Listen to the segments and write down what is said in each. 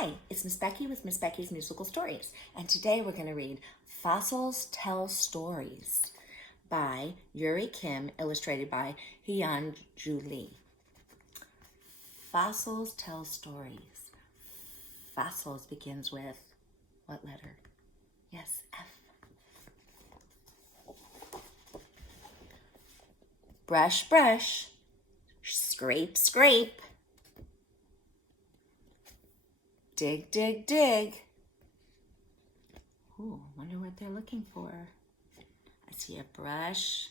Hi, it's Miss Becky with Miss Becky's Musical Stories, and today we're going to read Fossils Tell Stories by Yuri Kim, illustrated by Hyun-Ju Lee. Fossils tell stories. Fossils begins with what letter? Yes, F. Brush, brush. Scrape, scrape. Dig, dig, dig. Ooh, wonder what they're looking for. I see a brush.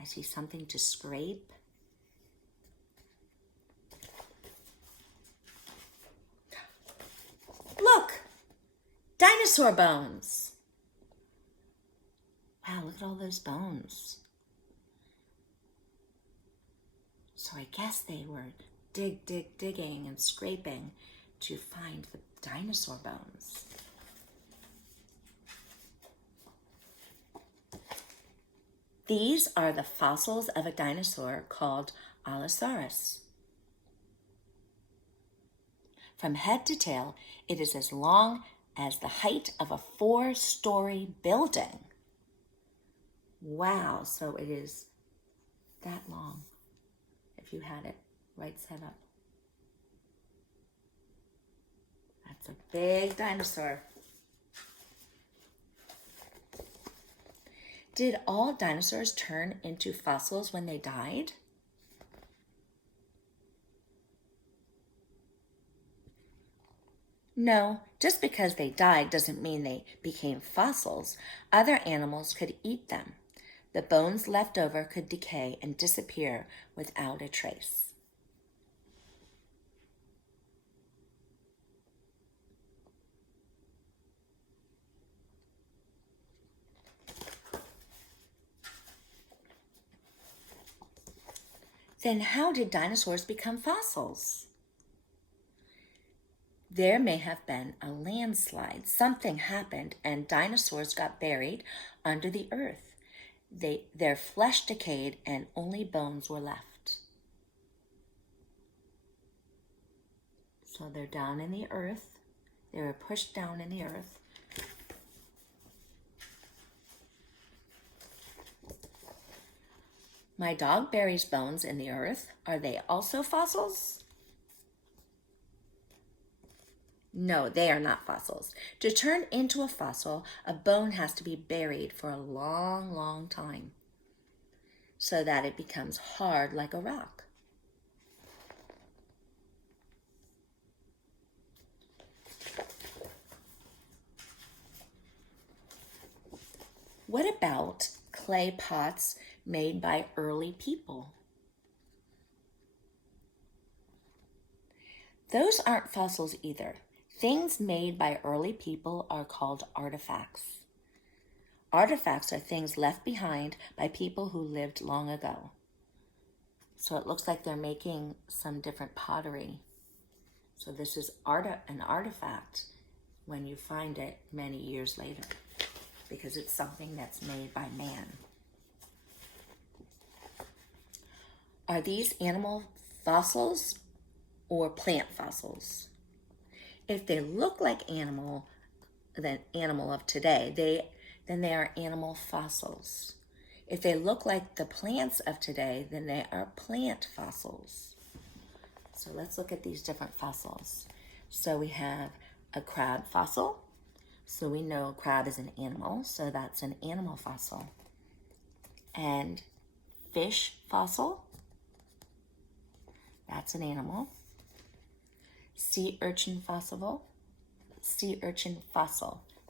I see something to scrape. Look! Dinosaur bones! Wow, look at all those bones. So I guess they were digging and scraping to find the dinosaur bones. These are the fossils of a dinosaur called Allosaurus. From head to tail, it is as long as the height of a 4-story building. Wow, so it is that long if you had it right set up. That's a big dinosaur. Did all dinosaurs turn into fossils when they died? No, just because they died doesn't mean they became fossils. Other animals could eat them. The bones left over could decay and disappear without a trace. Then how did dinosaurs become fossils? There may have been a landslide. Something happened and dinosaurs got buried under the earth. Their flesh decayed and only bones were left. So they're down in the earth. They were pushed down in the earth. My dog buries bones in the earth. Are they also fossils? No, they are not fossils. To turn into a fossil, a bone has to be buried for a long, long time so that it becomes hard like a rock. What about clay pots made by early people? Those aren't fossils either. Things made by early people are called artifacts. Artifacts are things left behind by people who lived long ago. So it looks like they're making some different pottery. So this is an artifact when you find it many years later, because it's something that's made by man. Are these animal fossils or plant fossils? If they look like the animal of today, then they are animal fossils. If they look like the plants of today, then they are plant fossils. So let's look at these different fossils. So we have a crab fossil. So we know crab is an animal, so that's an animal fossil. And fish fossil, that's an animal. Sea urchin fossil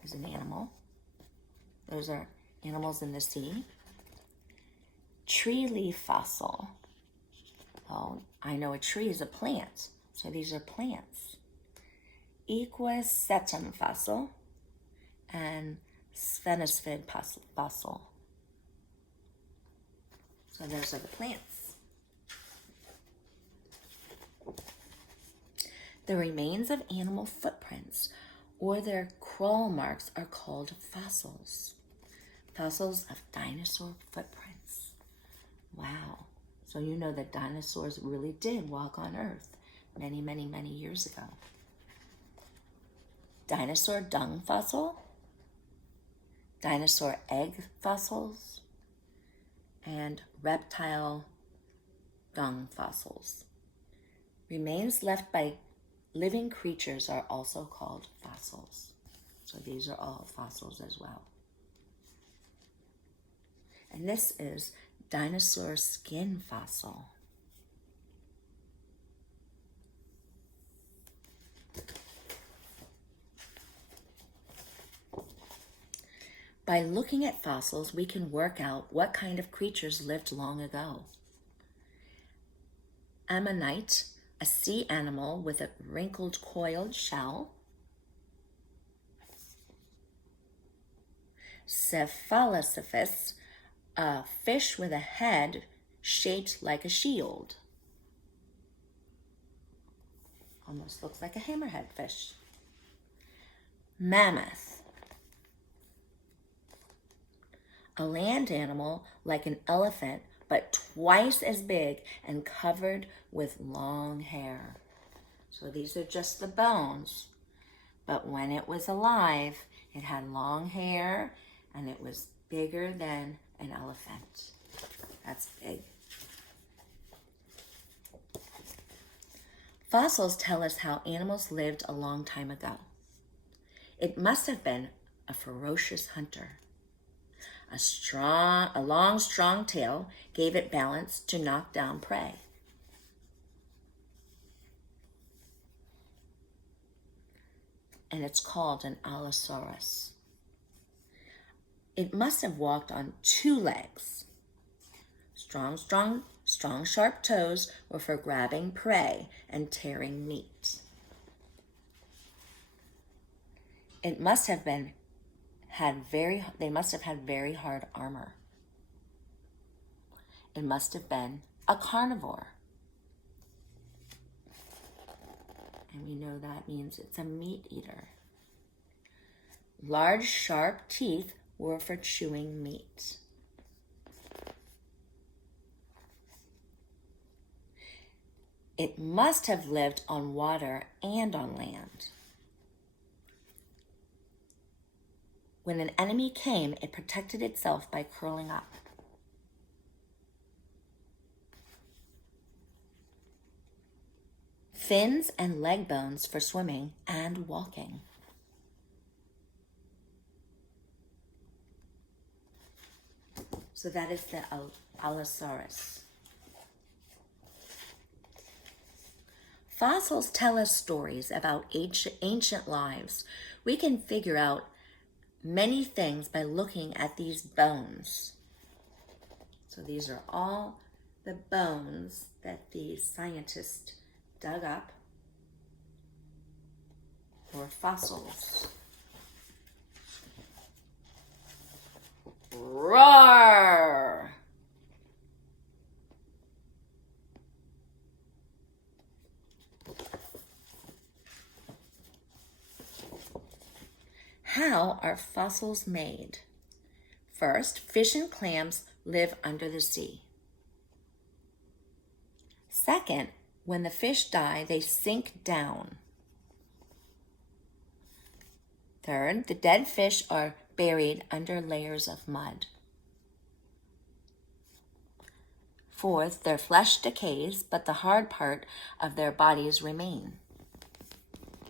is an animal. Those are animals in the sea. Tree leaf fossil. Oh, I know a tree is a plant, so these are plants. Equisetum fossil and sphenisphid fossil. So those are the plants. The remains of animal footprints or their crawl marks are called fossils. Fossils of dinosaur footprints. Wow. So you know that dinosaurs really did walk on Earth many, many, many years ago. dinosaur dung fossil, dinosaur egg fossils, and reptile dung fossils. Remains left by living creatures are also called fossils. So these are all fossils as well. And this is dinosaur skin fossil. By looking at fossils, we can work out what kind of creatures lived long ago. Ammonite, a sea animal with a wrinkled coiled shell. Cephalocephalus, a fish with a head shaped like a shield. Almost looks like a hammerhead fish. Mammoth, a land animal like an elephant, but twice as big and covered with long hair. So these are just the bones. But when it was alive, it had long hair and it was bigger than an elephant. That's big. Fossils tell us how animals lived a long time ago. It must have been a ferocious hunter. A long, strong tail gave it balance to knock down prey. And it's called an Allosaurus. It must have walked on 2 legs. Strong, sharp toes were for grabbing prey and tearing meat. It must have they must have had very hard armor. It must have been a carnivore. And we know that means it's a meat eater. Large, sharp teeth were for chewing meat. It must have lived on water and on land. When an enemy came, it protected itself by curling up. Fins and leg bones for swimming and walking. So that is the Allosaurus. Fossils tell us stories about ancient lives. We can figure out many things by looking at these bones. So these are all the bones that the scientists dug up for fossils. Roar! How are fossils made? First, fish and clams live under the sea. Second, when the fish die, they sink down. Third, the dead fish are buried under layers of mud. Fourth, their flesh decays, but the hard part of their bodies remain.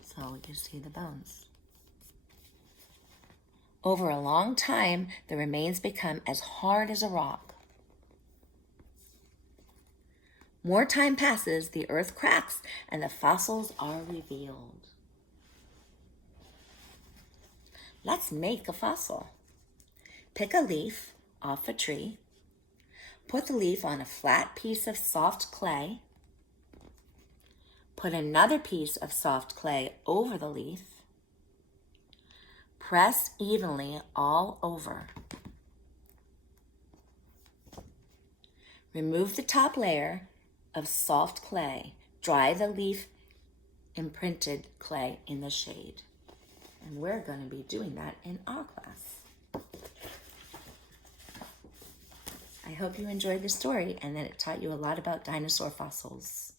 So you see the bones. Over a long time, the remains become as hard as a rock. More time passes, the earth cracks, and the fossils are revealed. Let's make a fossil. Pick a leaf off a tree. Put the leaf on a flat piece of soft clay. Put another piece of soft clay over the leaf. Press evenly all over. Remove the top layer of soft clay. Dry the leaf imprinted clay in the shade. And we're going to be doing that in our class. I hope you enjoyed the story and that it taught you a lot about dinosaur fossils.